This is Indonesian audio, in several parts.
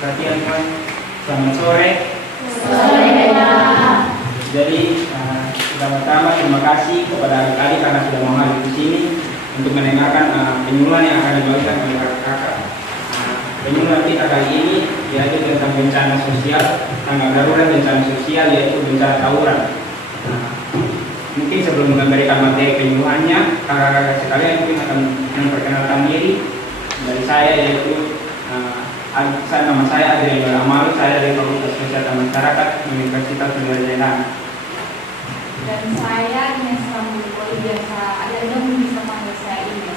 Perhatian kan, selamat sore. Sore. Jadi pertama-tama terima kasih kepada adik-adik karena sudah mau hadir di sini untuk mendengarkan penyuluhan yang akan dibagikan oleh kakak-kakak. Penyuluhan kita kali ini yaitu tentang bencana sosial, tanggap darurat bencana sosial yaitu bencana tawuran. Mungkin sebelum memberikan materi penyuluhannya, kakak-kakak sekalian mungkin akan memperkenalkan diri dari saya yaitu nama saya Adrian Amalu, saya dari Fakultas Kesehatan Masyarakat Universitas Udayana. Dan saya Ines Rambuoli, biasa ada yang bisa panggil saya Ines.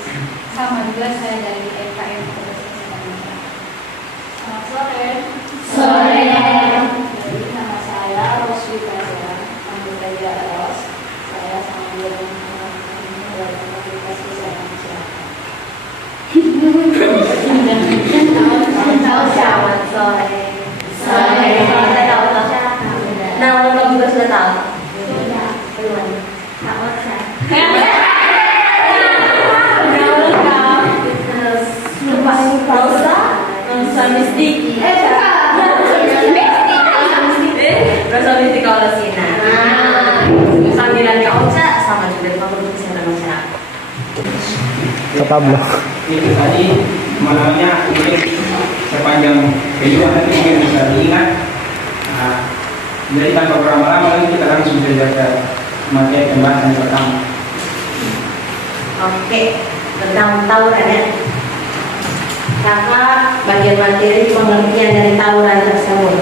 Sama juga saya dari FKM Fakultas Kesehatan Masyarakat. Selamat sore. Sore. Jadi nama saya Roswi Praja, panggil saja Ros. Saya sama juga dari Fakultas Kesehatan Masyarakat. Selamat sore. Sore. Tahu siapa? Nama lengkap juga sudah tahu. Sudah. Belum. Tak usah. Rosa, Rosa Mistik. Rosa Mistik Olesina. Panggilannya Ocha, sama juga di Fakultas Kesehatan Masyarakat. Pablo. Itu tadi malamnya mungkin sepanjang kehidupan nanti mungkin bisa diingat. Jadi tanpa berlama-lama lagi kita langsung saja ke materi pembahasan yang pertama. Oke, tentang tawuran ya. Kakak bagian materi pengertian dari tawuran tersebut.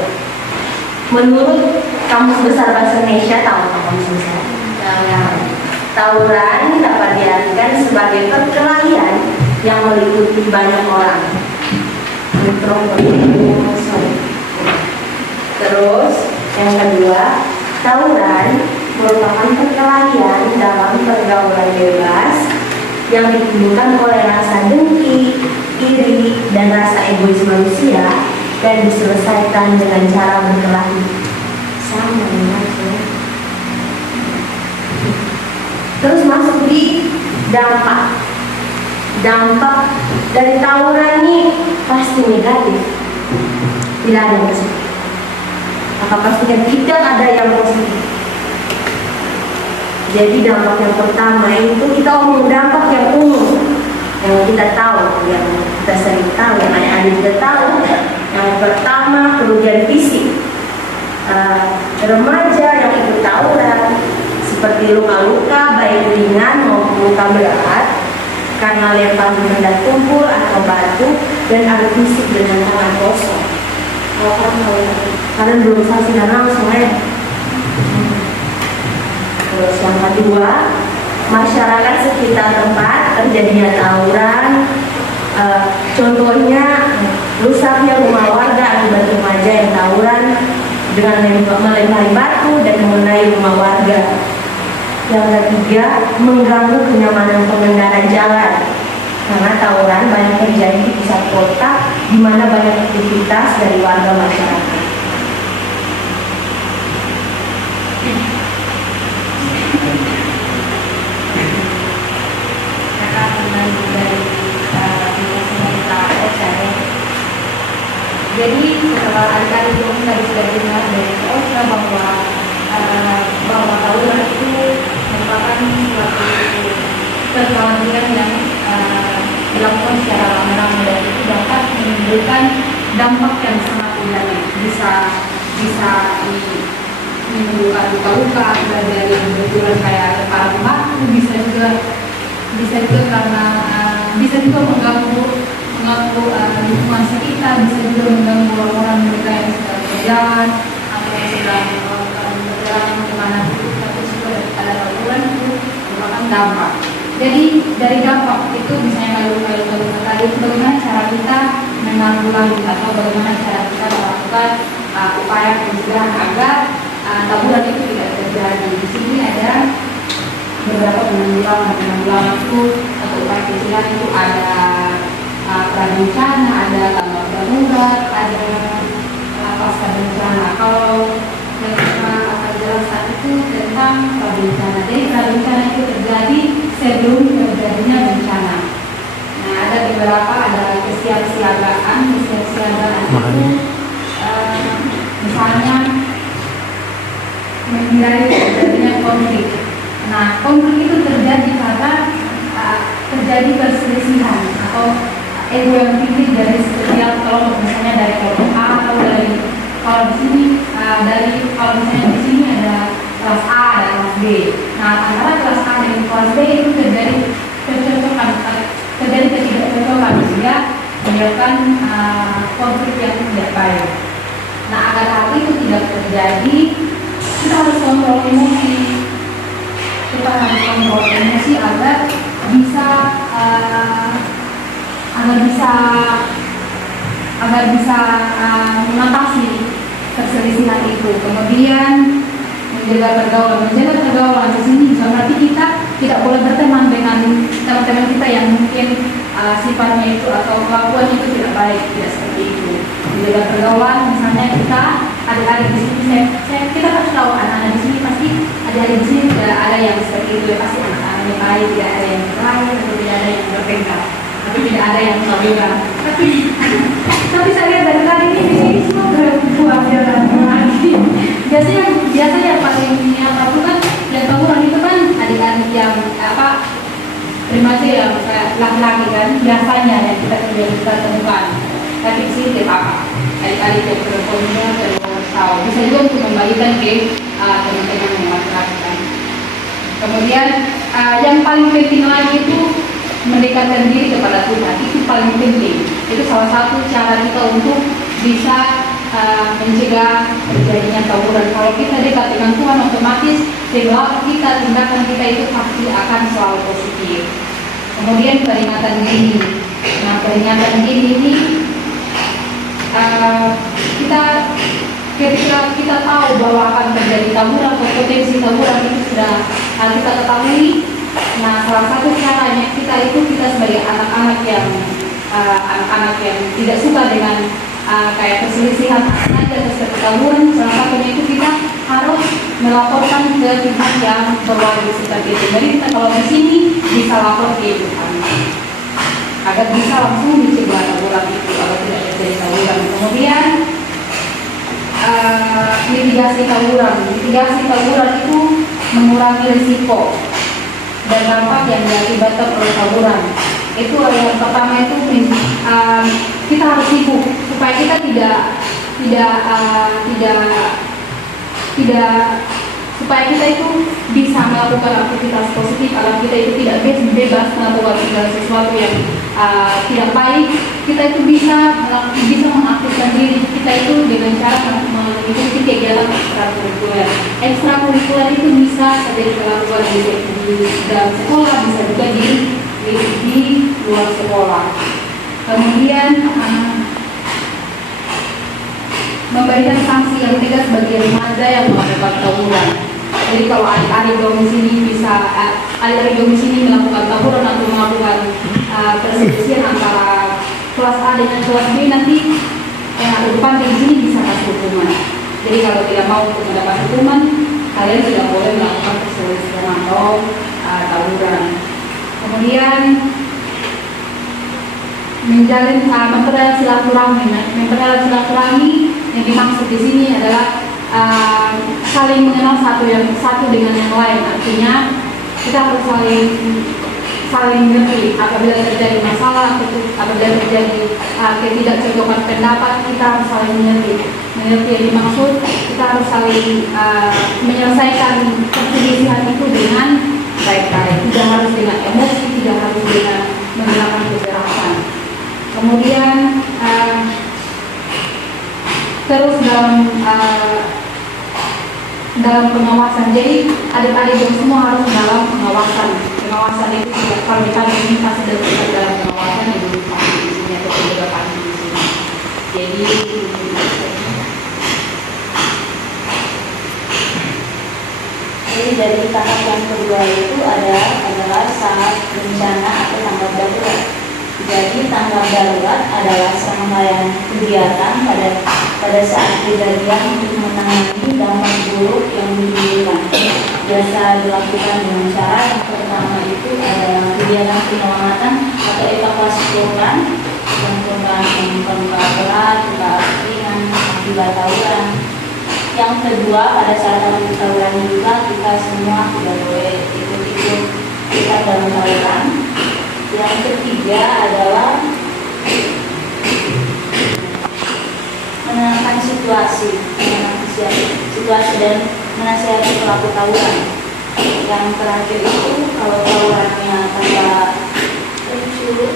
Menurut Kamus Besar Bahasa Indonesia, tahu Kamus Besar? Tawuran dapat diartikan sebagai perkelahian yang meliputi banyak orang. Terus yang kedua, tawuran merupakan perkelahian dalam pergaulan bebas yang ditimbulkan oleh rasa dengki, iri, dan rasa egois manusia dan diselesaikan dengan cara berkelahi. Sama maksudnya. Terus masuk di dampak. Dampak dari tawuran ini pasti negatif. Tidak ada yang positif. Maka pastikan tidak ada yang positif. Jadi dampak yang pertama itu kita omong dampak yang umum, yang kita tahu, yang kita sering tahu, yang adik-adik kita tahu. Yang pertama kerugian fisik. Remaja yang ikut tawuran seperti luka-luka baik ringan maupun luka berat karena lempar benda tumpul atau batu dan ada fisik dengan tangan kosong. Karena belum saksikan langsung ya. Terus yang kedua, masyarakat sekitar tempat terjadinya tawuran, contohnya rusaknya rumah warga akibat remaja yang tawuran dengan melempari batu dan mengenai rumah warga. Yang ketiga, mengganggu kenyamanan pengendara jalan karena tawuran banyak terjadi di pusat kota di mana banyak aktivitas dari warga masyarakat. Jadi setelah adik-adik itu tadi sudah dengar dari Osha bahwa tawuran itu merupakan suatu perkelahian yang dilakukan secara rame-rame dan itu dapat menimbulkan dampak yang sangat negatif. Bisa menimbulkan luka-luka akibat dari benturan kayak lemparan batu, bisa juga karena bisa juga mengganggu lingkungan sekitar, bisa juga mengganggu orang-orang mereka yang sedang berjalan atau yang sedang berjalan kemana itu, tapi juga ada tawuran itu merupakan dampak. Jadi dari dampak itu misalnya luka-luka tadi itu bagaimana cara kita menanggulangi atau bagaimana cara kita melakukan upaya pencegahan agar tawuran itu tidak terjadi. Di sini ada beberapa penanggulangan itu atau upaya pencegahan itu ada prabencana, ada tanggap darurat, ada pasca bencana. Kalau yang kita akan jelaskan itu tentang prabencana. Jadi prabencana itu terjadi sebelum terjadinya bencana. Nah, ada beberapa, ada kesiapsiagaan itu misalnya menghindari terjadinya konflik. Nah, konflik itu terjadi karena terjadi perselisihan atau ego yang tinggi dari setiap kelompok, misalnya dari kelompok A atau dari kalau di sini kalau misalnya di sini ada kelas A dan kelas B. Nah, antara kelas A dan kelas B itu terjadi ketidakcocokan sehingga menyebabkan konflik yang tidak baik. Nah, agar hal itu tidak terjadi, kita harus kontrol emosi. Kita harus kontrol emosi agar bisa mengatasi perselisihan itu. Kemudian menjaga pergaulan di sini bisa berarti kita tidak boleh berteman dengan teman-teman kita yang mungkin sifatnya itu atau kelakuannya itu tidak baik, tidak seperti itu. Menjaga pergaulan, misalnya kita adik-adik di sini, kita harus tahu anak-anak di sini pasti adik-adik di sini tidak ada yang seperti itu, ya pasti anak-anaknya baik, tidak ada yang berkelahi atau tidak ada yang bertengkar, tapi tidak ada yang tawuran. Tapi saya lihat dari tadi ini di sini semua berbuah jalan lagi. Biasanya paling itu kan yang tawuran itu kan adik-adik yang remaja yang laki-laki kan biasanya yang kita temukan. Tapi di sini tidak apa, adik-adik yang berkomunikasi tahu bisa juga untuk membagikan ke teman-teman yang laki-laki kan. Kemudian yang paling penting lagi itu mendekatkan diri kepada Tuhan, itu paling penting. Itu salah satu cara kita untuk bisa mencegah terjadinya tawuran. Kalau kita dekat dengan Tuhan, otomatis tindakan kita itu pasti akan selalu positif. Kemudian peringatan dini. Nah, peringatan dini ini ketika kita tahu bahwa akan terjadi tawuran atau potensi tawuran itu sudah kita ketahui. Nah, salah satu caranya kita sebagai anak-anak yang tidak suka dengan kayak perselisihan aja atau pertawuran, salah satunya itu kita harus melaporkan ke pihak yang berwajib seperti itu. Jadi kita kalau di sini bisa lapor ke Tuhan agar bisa langsung dicegah tawuran itu agar tidak terjadi tawuran. Kemudian mitigasi tawuran itu mengurangi risiko dan dampak yang diakibatkan oleh tawuran. Itu yang pertama itu kita harus sibuk supaya kita supaya kita itu bisa melakukan aktivitas positif agar kita itu tidak bebas melakukan segala sesuatu yang tidak baik. Kita itu bisa mengaktifkan diri kita itu dengan cara mengikuti kegiatan ekstrakurikuler. Ekstrakurikuler itu bisa saja dilakukan di dalam sekolah, bisa juga di luar sekolah. Kemudian memberikan sanksi yang tegas bagi remaja yang melakukan tawuran. Jadi kalau adik-adik domisili melakukan tawuran atau melakukan perselisihan antara kelas A dengan kelas B, nanti depan di sini bisa kasih hukuman. Jadi kalau tidak mau untuk mendapat hukuman, kalian tidak boleh melakukan perselisihan atau tawuran. Kemudian menjalin mempererat silaturahmi yang dimaksud di sini adalah saling mengenal satu dengan yang lain. Artinya kita harus saling mengerti apabila terjadi masalah atau apabila terjadi ketidakcocokan pendapat, kita harus saling mengerti yang dimaksud. Kita harus saling menyelesaikan perselisihan itu dengan baik-baik, tidak harus dengan emosi, tidak harus dengan menggunakan kekerasan. Kemudian terus dalam pengawasan. Jadi adik-adik semua harus dalam pengawasan. Pengawasan itu tidak kalau kita ini pasti dalam pengawasan yang di sini atau penjagaan di sini. Jadi Jadi tahap yang kedua itu adalah saat bencana atau tanggap darurat. Jadi tanggap darurat adalah serangkaian kegiatan pada saat kejadian untuk menangani dampak buruk yang ditimbulkan. Biasa dilakukan dengan cara yang pertama itu adalah kegiatan penyelamatan atau evakuasi korban yang luka berat, luka ringan, akibat tawuran. Yang kedua, pada saat tawuran juga kita semua tidak boleh ikut-ikut kita dalam tawuran. Yang ketiga adalah menenangkan situasi dan menasihati pelaku tawuran. Yang terakhir itu kalau tawurannya tanpa ricuh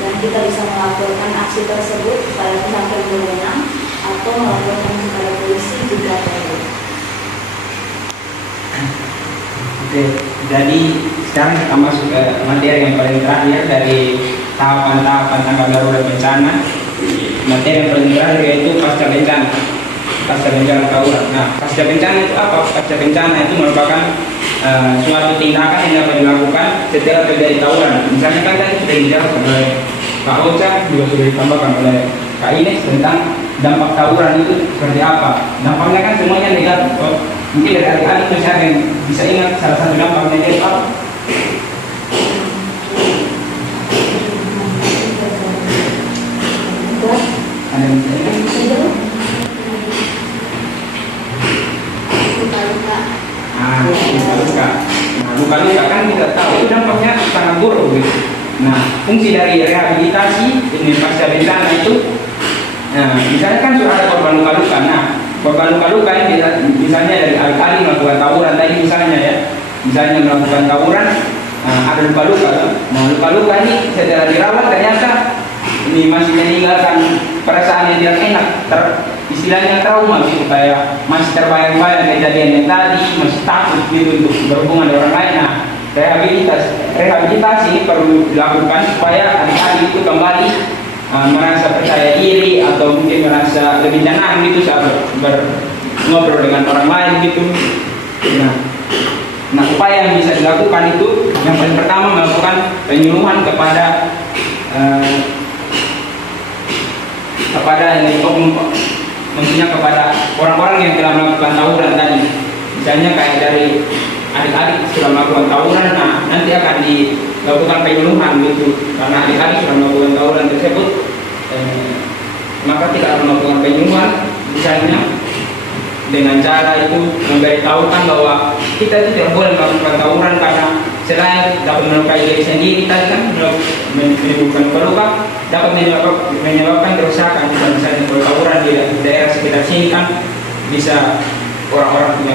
dan kita bisa melaporkan aksi tersebut kepada pihak yang berwenang atau melaporkan kepada polisi jika perlu. Oke, jadi sekarang kita masuk ke materi yang paling terakhir dari tahapan-tahapan tanggap darurat bencana. Materi yang paling terakhir yaitu pasca bencana. Pasca bencana tawuran. Nah, pasca bencana itu apa? Pasca bencana itu merupakan suatu tindakan yang dapat dilakukan setelah terjadi tawuran. Misalnya kan tadi sudah dijelaskan oleh Pak Ocha, juga sudah ditambahkan oleh Kak Ines tentang dampak tawuran itu seperti apa. Dampaknya kan semuanya negatif. Mungkin dari adik-adik itu saya yang bisa ingat salah satu dampak negatif apa? Ada yang bisa ingat? Luka-luka. Nah, luka-luka kan kita tahu itu dampaknya sangat buruk gitu. Nah, fungsi dari rehabilitasi ini pasca bencana itu, nah, misalnya kan sudah ada korban luka-luka. Nah, korban luka-luka ini misalnya dari alih-alih melakukan tawuran tadi misalnya ya, misalnya melakukan tawuran, ada luka-luka. Nah, luka-luka ini setelah dirawat ternyata ini masih meninggalkan perasaan yang tidak enak, istilahnya trauma gitu, kayak masih terbayang-bayang kejadian yang tadi, masih takut gitu untuk berhubungan dengan orang lain. Nah, rehabilitasi ini perlu dilakukan supaya adik-adik itu kembali merasa percaya diri atau mungkin merasa lebih tenang gitu saat ngobrol dengan orang lain gitu. Nah, upaya yang bisa dilakukan itu yang paling pertama melakukan penyuluhan kepada maksudnya kepada orang-orang yang telah melakukan tawuran tadi. Misalnya kayak dari adik-adik sudah melakukan tawuran, nah nanti akan dilakukan penyuluhan gitu. Karena adik-adik sudah melakukan tawuran tersebut, maka tidak akan melakukan penyuluhan, misalnya dengan cara itu memberitahukan bahwa kita itu tidak boleh melakukan tawuran karena selain dapat melukai diri sendiri tadi kan menimbulkan luka, dapat menyebabkan kerusakan. Misalnya kalau tawuran di daerah sekitar sini kan bisa orang-orang punya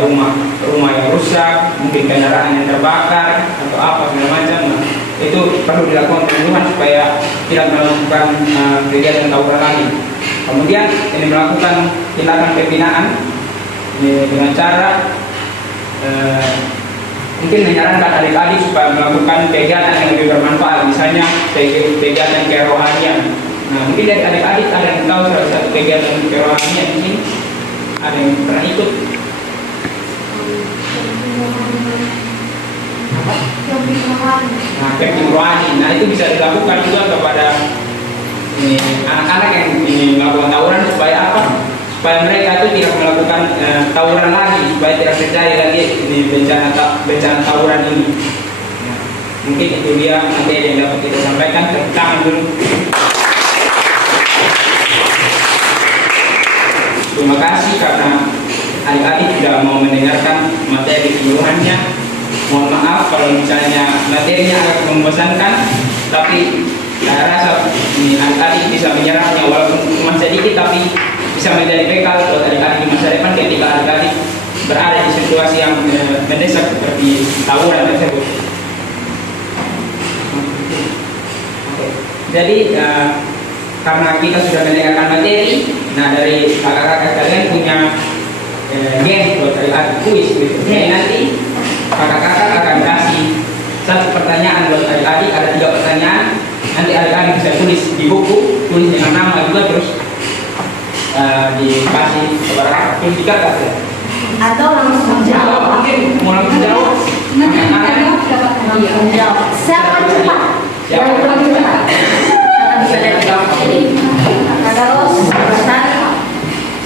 rumah yang rusak, mungkin kendaraan yang terbakar atau apa segala macam. Nah, itu perlu dilakukan penyuluhan supaya tidak melakukan kegiatan tawuran lagi. Kemudian ini melakukan tindakan pembinaan dengan cara mungkin menyarankan adik-adik supaya melakukan kegiatan yang lebih bermanfaat, misalnya kegiatan kerohanian. Nah, mungkin dari adik-adik ada yang tahu salah satu kegiatan kerohanian ini, ada yang pernah ikut? Nah, camping rohani. Nah, itu bisa dilakukan juga kepada anak-anak yang melakukan tawuran supaya apa? Supaya mereka itu tidak melakukan tawuran lagi, supaya tidak terjadi lagi bencana tawuran ini. Nah, mungkin itu dia materi yang dapat kita sampaikan. Tepuk tangan dulu. Terima kasih karena adik-adik sudah mau mendengarkan materi keseluruhannya. Mohon maaf kalau misalnya materinya agak membosankan, tapi saya rasa adik-adik bisa menyerapnya walaupun cuma sedikit, tapi bisa menjadi bekal buat adik-adik di masa depan ketika adik-adik berada di situasi yang mendesak seperti tawuran tersebut. Jadi karena kita sudah mendengarkan materi, nah dari kakak-kakak kalian punya game buat adik-adik, kuis gitu. Jadi nanti kakak-kakak akan kasih satu pertanyaan buat adik-adik, ada 3 pertanyaan. Nanti adik-adik bisa tulis di buku, tulis dengan nama juga, terus dikasih kepada kakak, terus dikasih atau langsung jawab. Mungkin mau langsung jawab Nanti yang bisa jawab dapat hadiah. Langsung jawab. Siapa cepat? Siapa Yang paling cepat. Jadi, Kak Carlos, Basan,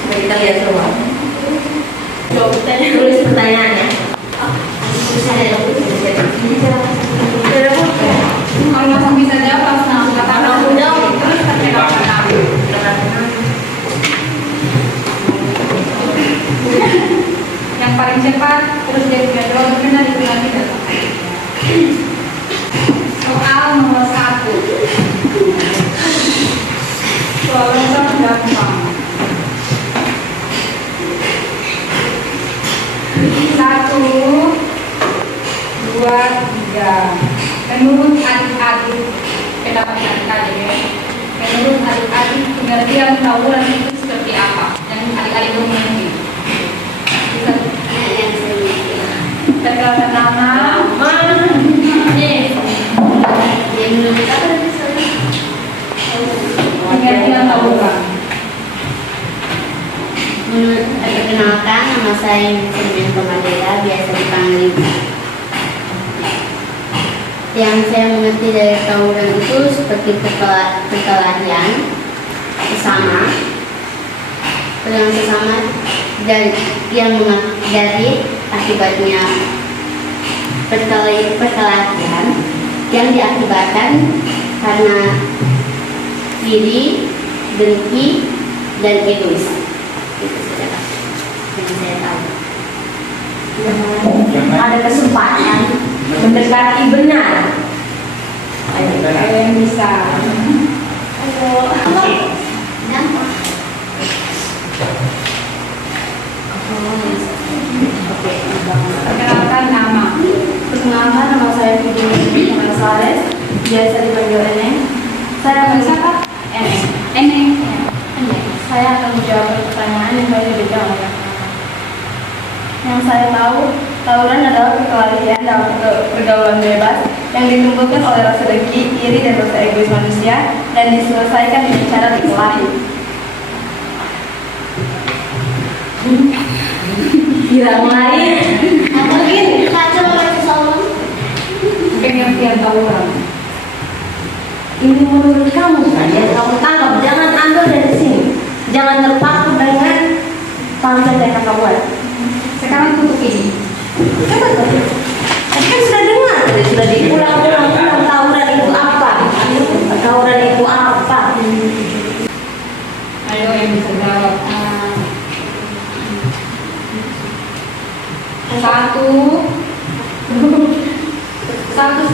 supaya kita lihat semua. Tulis pertanyaannya. Kalau langsung bisa jawab langsung kata Langsung jawab. terus kata yang paling cepat terus jadi jawab benar itu nanti datang. Soal nomor 1. Soal nomor gampang. 1, 2, 3. Menurut adik-adik pendapat adik-adik ya. Menurut adik-adik pengertian tawuran itu seperti apa? Yang adik-adik belum mengerti. Perkenalkan nama. Pengertian tawuran. Perkenalkan, nama saya Nurul Komadera, biasa dipanggil. Yang saya mengerti dari tawuran itu seperti perkelahian sesama, dan yang dari akibatnya perkelahian yang diakibatkan karena iri, dengki, dan egois. Itu saja Pak, yang saya tahu. Ada kesempatan mendekati benar. Ayo yang bisa. Gampang. Perkenalkan nama. Perkenalkan, nama saya Fidri Gonzales, biasa dipanggil Eneng. Saya akan Siapa? Eneng. Saya akan menjawab pertanyaan yang banyak dijawab. Yang saya tahu, tawuran adalah perkelahian dalam pergaulan bebas yang ditimbulkan oleh rasa dengki, iri, dan rasa egois manusia dan diselesaikan dengan cara berkelahi. Yang lain, mungkin Kacau lagi soal Pengertian tawuran. ini menurut kamu saja, kamu tangkap, jangan ambil dari sini, jangan terpaku dengan pamflet yang kakak buat. Sekarang tutup ini. Coba tadi kan sudah dengar, sudah diulang-ulang tawuran itu apa? Tawuran itu apa? Ayo yang bisa jawab. 1,5.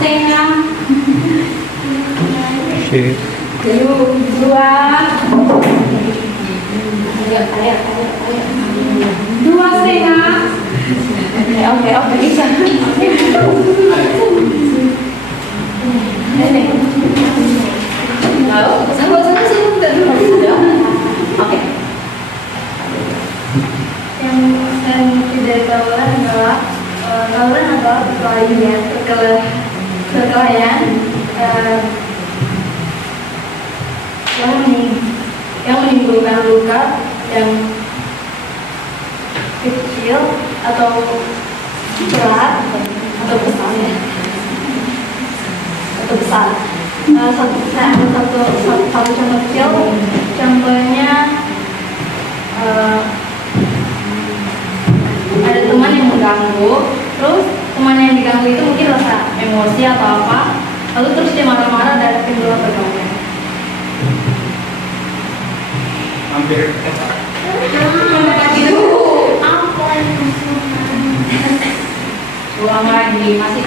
Oke. 2. Ayo. 2,5. Oke, bisa. Lalu, Sama-sama sih oke. Yang saya mengerti dari tawuran adalah perkelahian yang menimbulkan luka yang kecil atau berat atau besar satu contoh kecil, contohnya ada teman yang mengganggu, terus teman yang diganggu itu mungkin rasa emosi atau apa, lalu terus dia marah-marah dan timbul pergaulan. Hampir. Lagi dulu. apa yang Ulang lagi, masih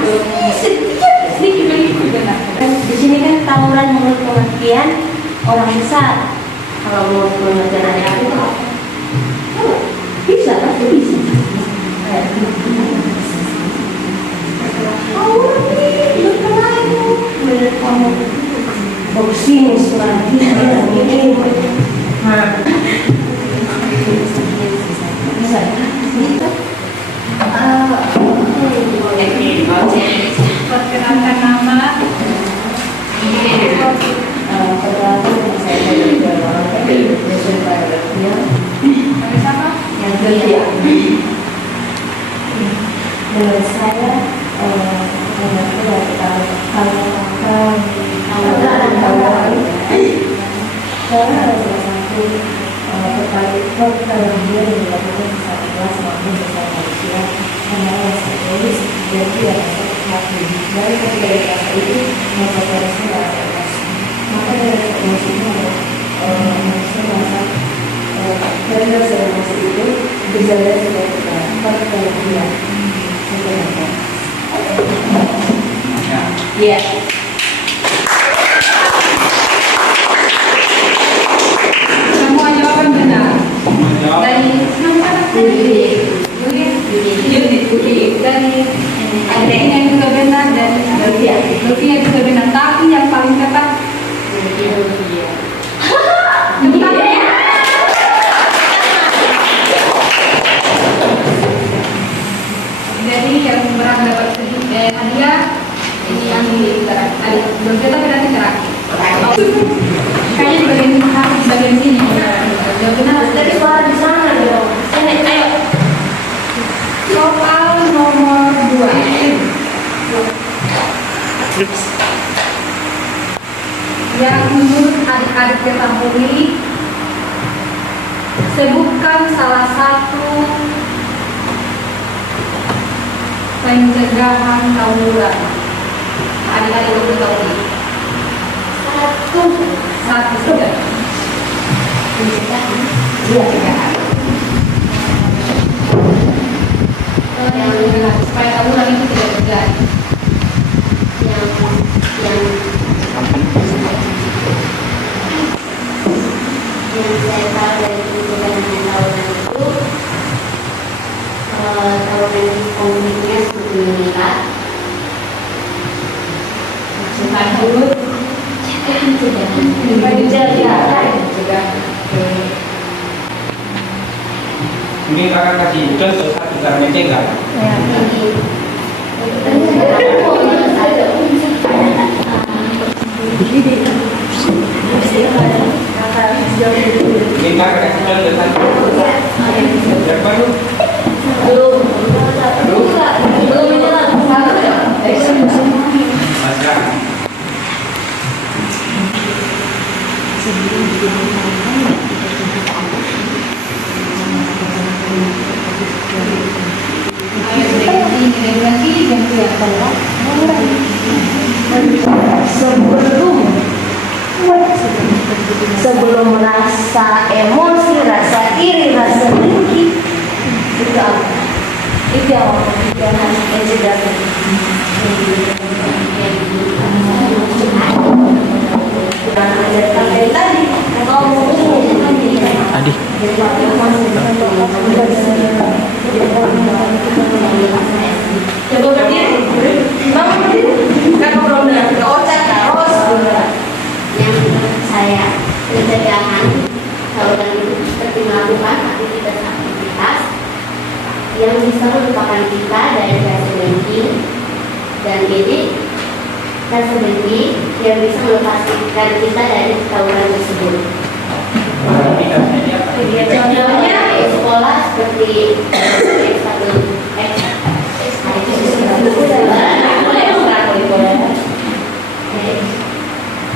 belum sedikit lagi benar. Di sini kan tawuran menurut pengertian orang besar. Kalau menurut pengertian adik aku tuh apa? Bisa kan? Bisa. Boxing seperti ini. Nah, bisa. Perkenalkan nama. Nama siapa? Yang kedua, menurut saya Karena ada salah satu perkara dia yang dilakukan secara kelas maupun secara manusia karena rasa egois dan tidak rasa hati. Dari ketiga rasa itu memperolehnya rasa emosi. Maka dari rasa emosi itu manusia merasa dari rasa emosi itu gejala seperti perkelahian. Iya. Semua jawaban benar. Menjawab. Dari nama Yudi. Dari adiknya juga benar dan Lutfi juga benar. Tapi yang paling tepat jadi yang berhak dapat hadiah ini yang ada berkata berarti terakhir. Kayaknya bagian sini. Benar. Dari suara di sana dong. Sini, ayo. Soal nomor 2. Yang menurut adik-adik ketahui, sebutkan salah satu pencegahan tawuran. Adik-adik ketahui. Satu sudah. Pencegahan. Supaya tawuran itu tidak terjadi. Yang saya tahu dari pencegahan tawuran itu tawuran konfliknya semakin meningkat. Cepat dulu. Mungkin kakak kasih contoh satu cara mencegah. Mungkin kakak kasih contoh satu. Siapa lu? Mas Raka. Sebelum rasa emosi, rasa iri, rasa dengki itu apa? Itu yang harus mencegah. Tadi coba berdiri, bangun berdiri. Kan belum dengar keocak terus. Yang saya pencegahan tawuran itu seperti melakukan aktivitas yang bisa melupakan kita dari rasa dengki dan jadi rasa dengki yang bisa melepaskan kita dari tawuran tersebut. Aktivitasnya ini apa? Contohnya di sekolah seperti satu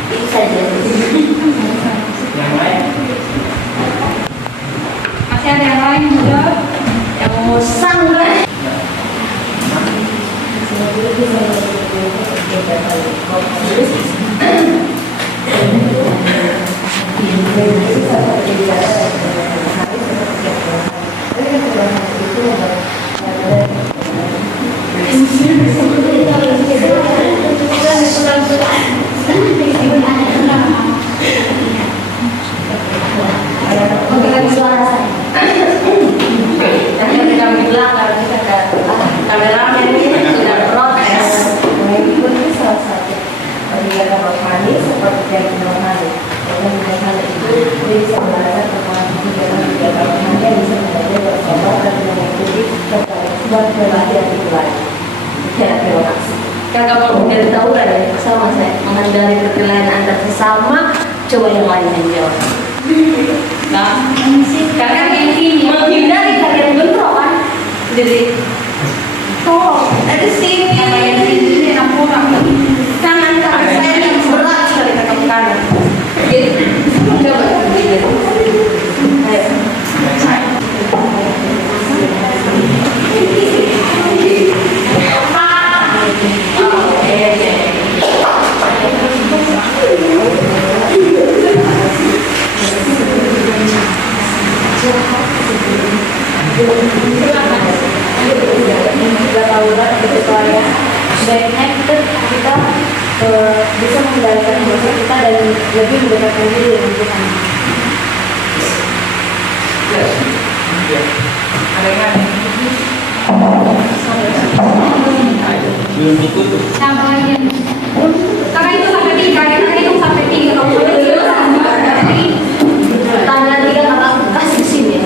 itu saja. Yang lain? Masih ada yang lain juga? yang mau sanggup. Kameramen ini sudah protes mengikuti salah satu kegiatan rohani seperti kegiatan rohani. Kegiatan itu bisa belajar tentang kegiatan rohani yang bisa belajar bersabar dan mengikuti sebuah pribadi yang dimulai. Terima kasih. Kakak mau dari tawuran ya sama saya menghindari perkelahian antar sesama. Coba yang lain yang jawab. Nah, kakak ini menghindari kalian bentrok kan? Jadi ada sini kanan saya yang berat sekali kaki kanan. Jadi coba mengendalikan emosi kita dan lebih mendekatkan diri dengan Tuhan. Ada yang lain? Belum ditutup. Sampai karena itu sampai 3, karena itu sampai 3 kalau sampai 3 Tanggal 3 kakak kasih di sini ya.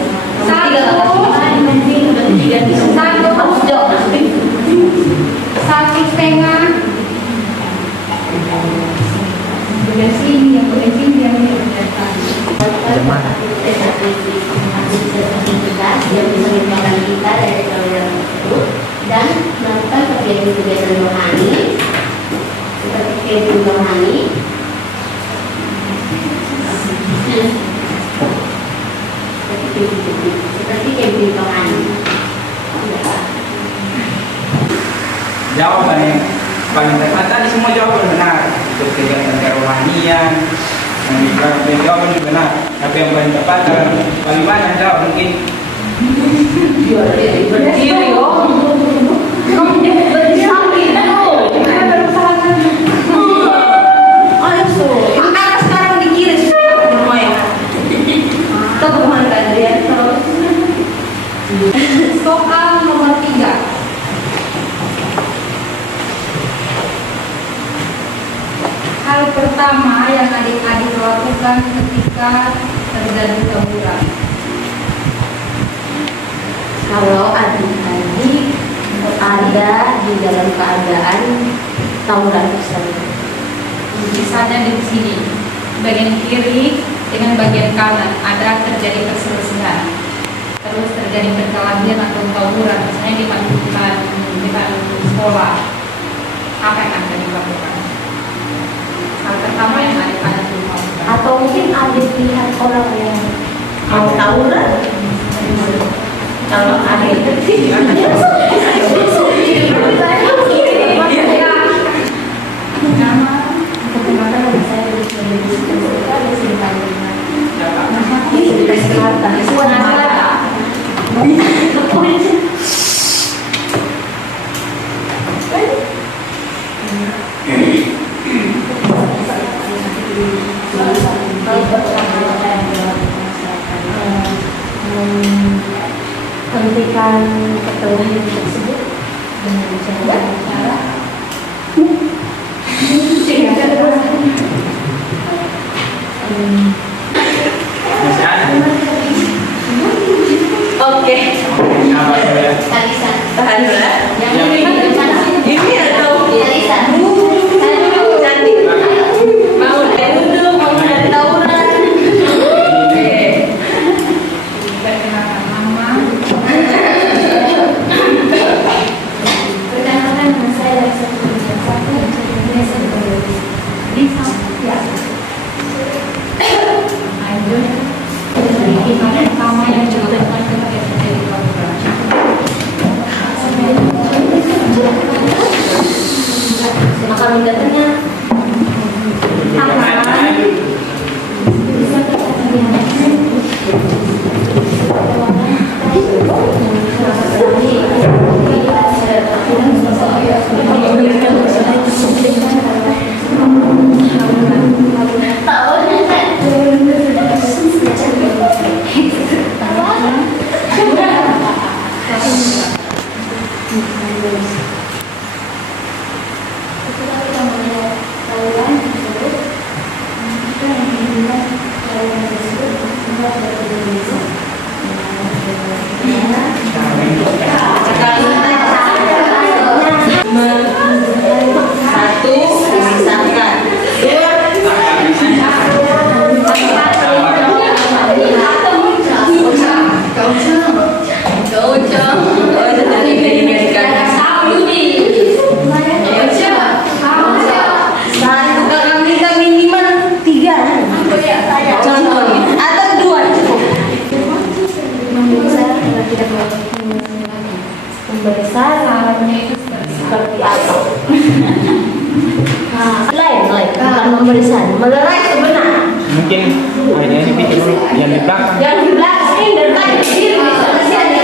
Satu setengah bagian sini yang bagian sini yang aktivitas yang bisa menyebabkan kita dari keluarga tersebut dan melakukan kegiatan-kegiatan rohani seperti camping rohani seperti camping rohani. Jawaban yang paling tepat tadi semua jawaban benar. Untuk kegiatan kerohanian, yang jawaban itu benar. Tapi yang paling tepat paling banyak jawab mungkin. Berdiri oh. Ayo so. Anak sekarang di kiri semua ya. Kita kemana kalian terus? soal nomor 3. Hal pertama yang adik-adik lakukan ketika terjadi tawuran. Kalau adik-adik ada di dalam keadaan tawuran tersebut, Misalnya di sini, bagian kiri dengan bagian kanan ada terjadi perselisihan, terus terjadi perkelahian atau tawuran, misalnya di depan sekolah. Apa yang akan dilakukan? Hal pertama yang adik-adik lakukan. atau mungkin adik lihat orang yang mau tawuran. Kalau adik hentikan perkelahian tersebut dengan cara Masih ada. oke. Apa ya? Kalisa. Tahan dulu ya. Yang Ini atau Kalisa. cantik mau duduk mau dari tawuran. Perkenalkan nama. Perkenalkan nama saya dari satu Lisa. Ya. Lanjut. Hal pertama yang dilakukan ketika terjadi tawuran. makan mendatangnya. Satu, misalkan. Memberi saran seperti apa? Lain, bukan memberi saran, melerai sebenarnya. Mungkin ada yang di dulu, yang di belakang. Yang di belakang dan tadi diri bisa di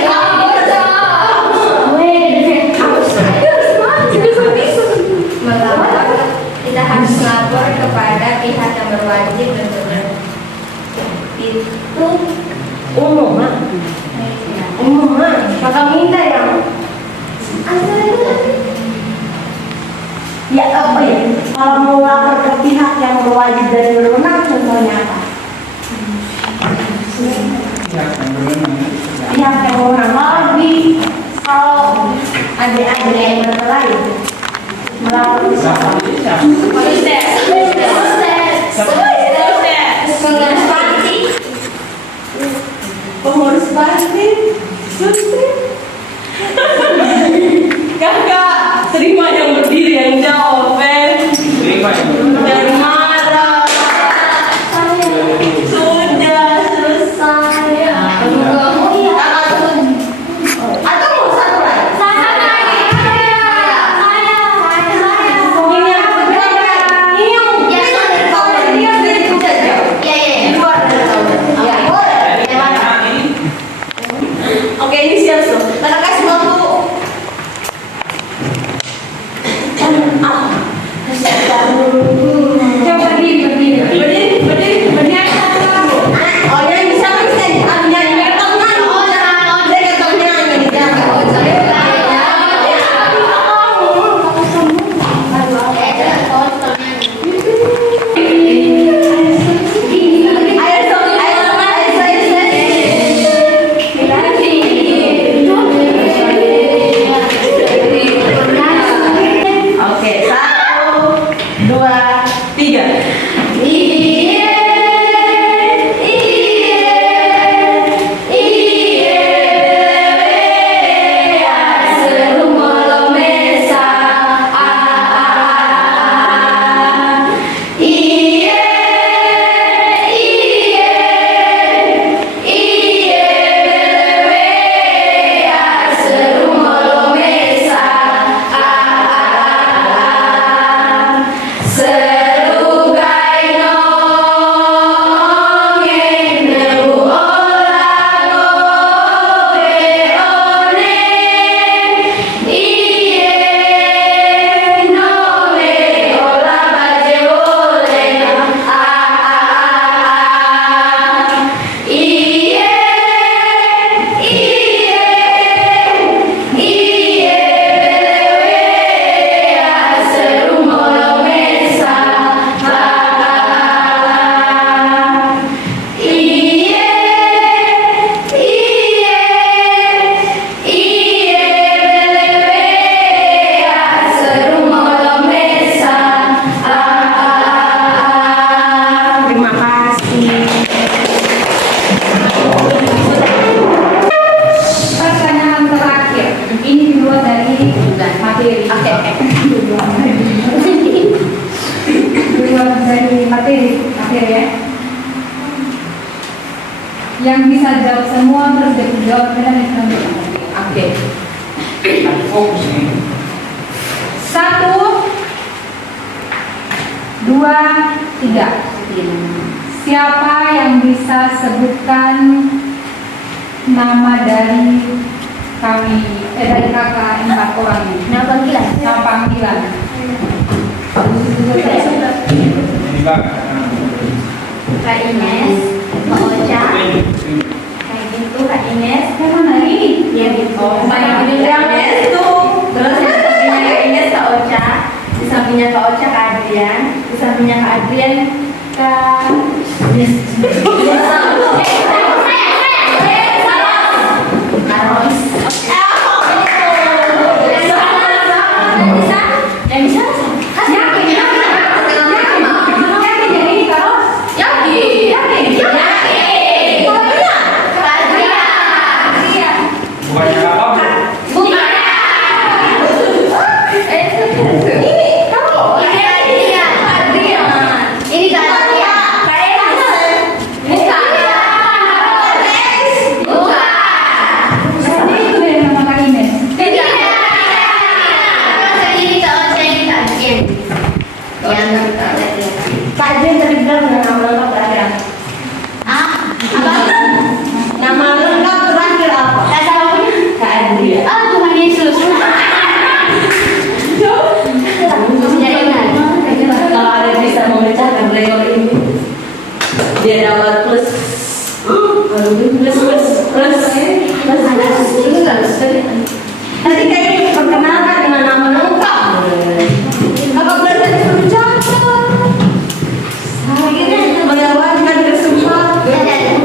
Kita harus lapor ke itu Umum, Mak. Umum, Mak. Kakak minta yang ya apa ya? Kalau mau lapor ke pihak yang berwajib dan berwenang, contohnya apa? Ya, yang berwenang. Pihak yang berwenang. Kalau adik-adik yang berkelahi melapor ke siapa? pengurus panti. Pengurus panti, suster. Kakak terima yang berdiri yang jawab, Terima yang berwenang. dan marah. Sudah selesai. Atau mau satu lagi? Ini yang kedua, Ya, di luar dari tahun. ya, boleh. Nah, ini Oke, ini siap so. Karena kasih waktu. Coba berdiri. Berdiri. Oh, yang bisa kan bisa nyanyi. Ketongan. Saya ketongan nyanyi. Oke, 1, 2, 3. Terima kasih. Pertanyaan terakhir. Ini dibuat dari materi. Dibuat dari materi ya. Yang bisa jawab semua terus dijawab dengan yang nanti. Oke. ada fokus nih. 1, 2, 3. Siapa yang bisa sebutkan nama dari kami, dari kakak 4 orang ini? Nama panggilan. Nama panggilan. Ini Kak. Kak Ines, Kak Ocha, kayak gitu Kak Ines. Yang mana ini? Ya gitu. Saya ini yang itu. Terus yang sampingnya Kak Ines, Kak Ocha. Di sampingnya Kak Ocha, Kak Adrian. Di sampingnya Kak Adrian, Kak Karos. Yang bisa? Yakin jadi ini kalau Bukannya apa? Tadi kayaknya diperkenalkan dengan nama lengkap. Kakak belajar disuruh catat. Akhirnya melewatkan kesempatan.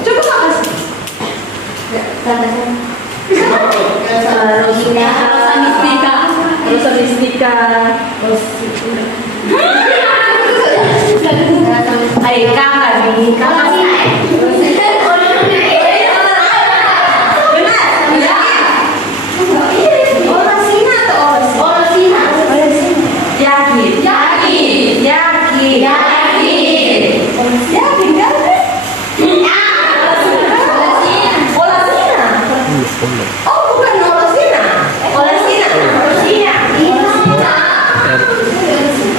Coba kakak. Rosina, Rosanistika. Hai kakak nih, kakak. Oh, bukan Olosina. Olosina. Olosina.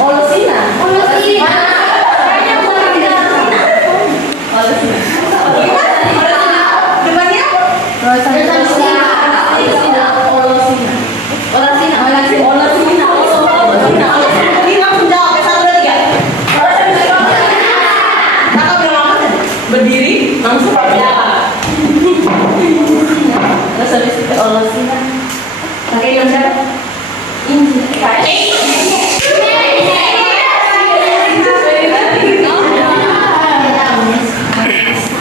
Olosina. Olosina. Kayaknya bukan Olosina. Olosina. Gimana? Depannya apa? Olosina. Olosina. Olosina. Olosina. Ini langsung jawab. 1, 2, 3. Kakak bilang apa tadi? Berdiri langsung jawab. Olosina. Pakai yang siapa?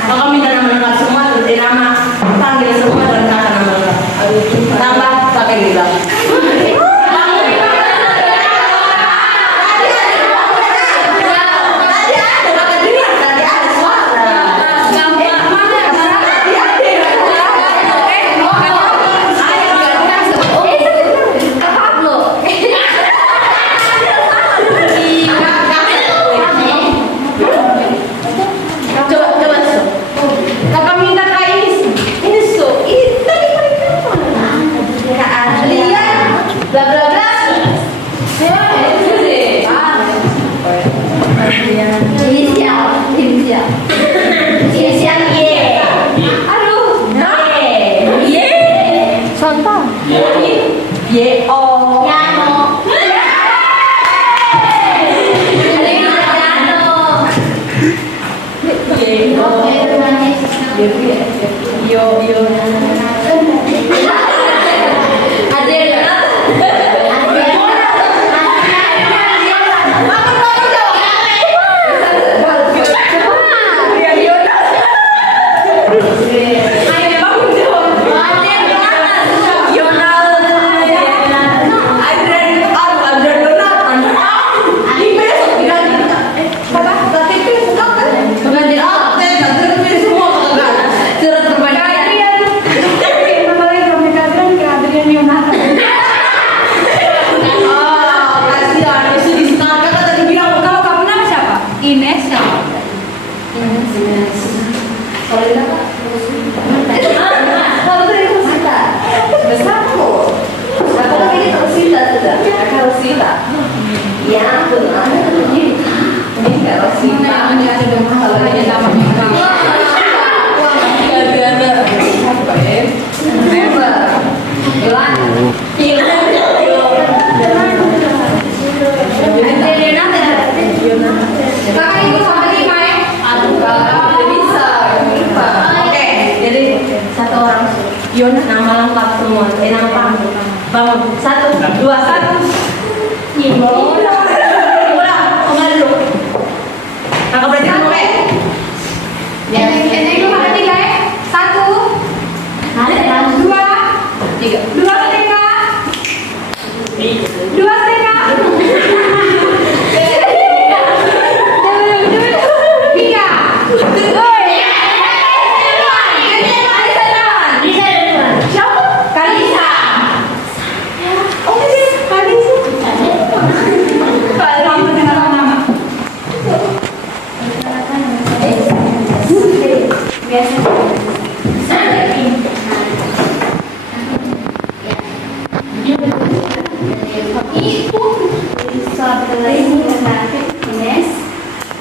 Kakak minta nama lengkap semua, nama panggil semua dan kakak nama lengkap. Tambah pakai bilang. Yona nama lengkap semua, nama panggung. Bangun, 1, 2, 1. Ulang, kembali dulu. Kakak berarti mulai. Ini dulu makan 3 ya. 1, 2, 3. 2,5. 2,5.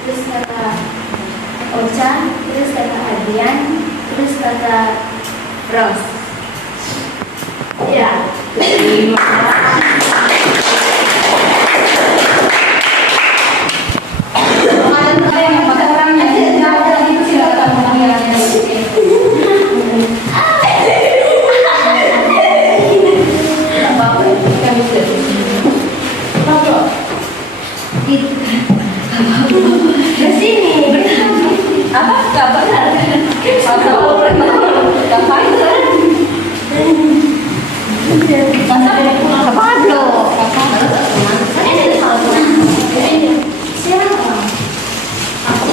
Terus kata Ocha, terus kata Adrian, terus kata Ros. Ya. Yang orang yang Apa? Gak benar. Ngapain kan? Pablo.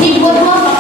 Ini buat apa?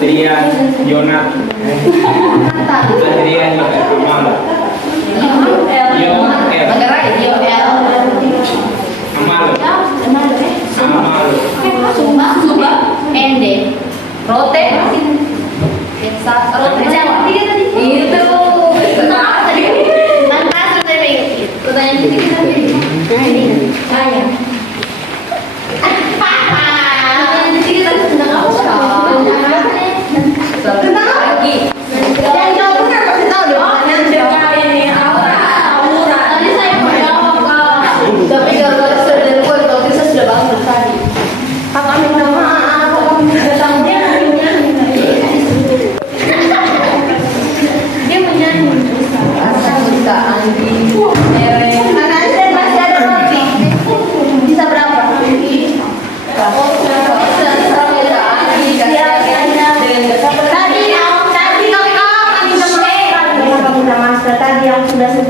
Adrian, Yonat, Adrian, Amal, Rote.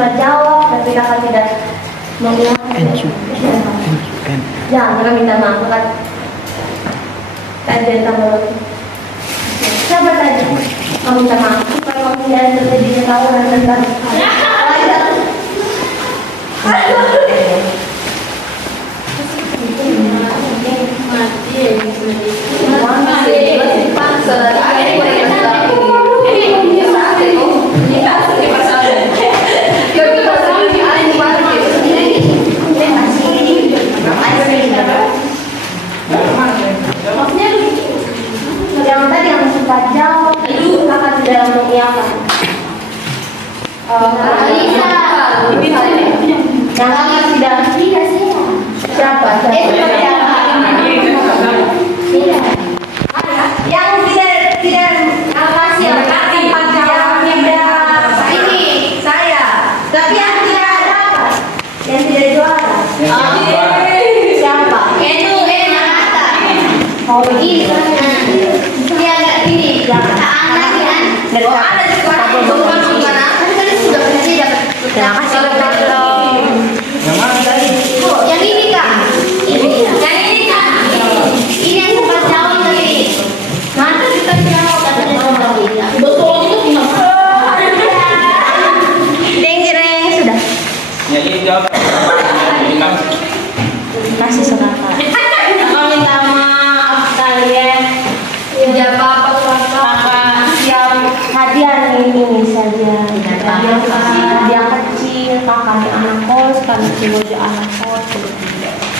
sempat jawab tapi kakak tidak mengulangi. Ya, kakak minta maaf kan. Tadi tambah. Siapa tadi? Kamu minta maaf kalau kamu tidak terjadi ketahuan tentang. Yang tadi yang sempat jawab itu kakak tidak mengiyakan. Yang kakak tidak siapa? Yang tidak kasih ini saya. Tapi yang tidak dapat, yang tidak juara. Siapa? Itu yang kata. Oh ini. Dia agak ini. Anak kan. Ada di sekolah. Kan sudah berarti dapat. Terima kasih. Yang ini kak. Yang ini kak. Ini yang sempat jawab tadi. Mana kita jawab katanya tadi. Betul itu gimana? Deng sudah. Jadi jawab. Masih sonata. Kakak minta maaf kalian. Tidak apa-apa kakak. Yang hadiah ini saja. Hadiah kecil. Kakak di anak kos, kami cuma di anak kos.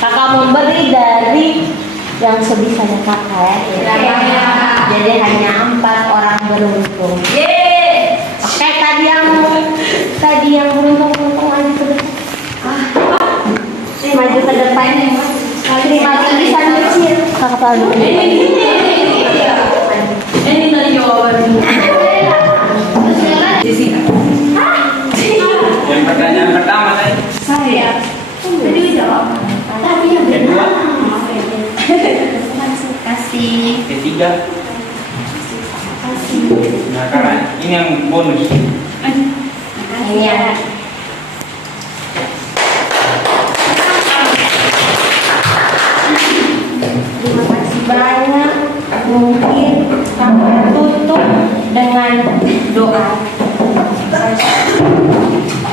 Kakak memberi dari yang sebisanya kakak ya. Jadi hanya 4 orang beruntung. Oke, tadi yang beruntung aja tuh. Maju ke depan. Terima tulisan kecil. Kakak Palu. Ini tadi jawabannya. Yang pertanyaan pertama tadi. Saya. Tadi jawab. Tadi yang Kedua. kasih. Ketiga. Nah, karena ini yang bonus. Ini ya. Terima kasih. kasih banyak. Mungkin kami tutup dengan doa.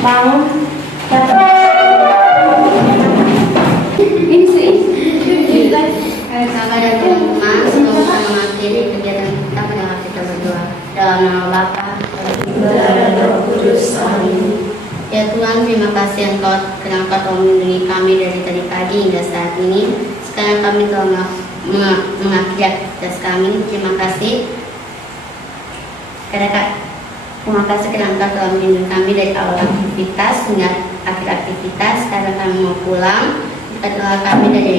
Bangun. Ini sih. Kepada teman-teman, semoga mengakhiri kegiatan kita pada waktu kita berdoa. Dalam nama Bapa dan Roh Kudus. Amin. Ya Tuhan, terima kasih Engkau karena Engkau telah melindungi kami dari tadi pagi hingga saat ini. Sekarang kami telah mengakhiri aktivitas kami. Terima kasih. Terima kasih karena Engkau telah melindungi kami dari awal aktivitas hingga akhir aktivitas. Sekarang kami mau pulang. Adalah kami dari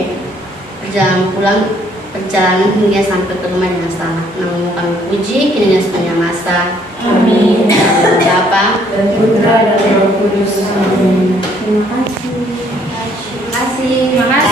perjalanan hingga sampai ke rumah dengan selamat. Namamu kami puji, kini dan sepanjang masa. Amin. Bapa Dan Putra dan Roh Kudus. Amin. Terima kasih. terima kasih. Terima kasih.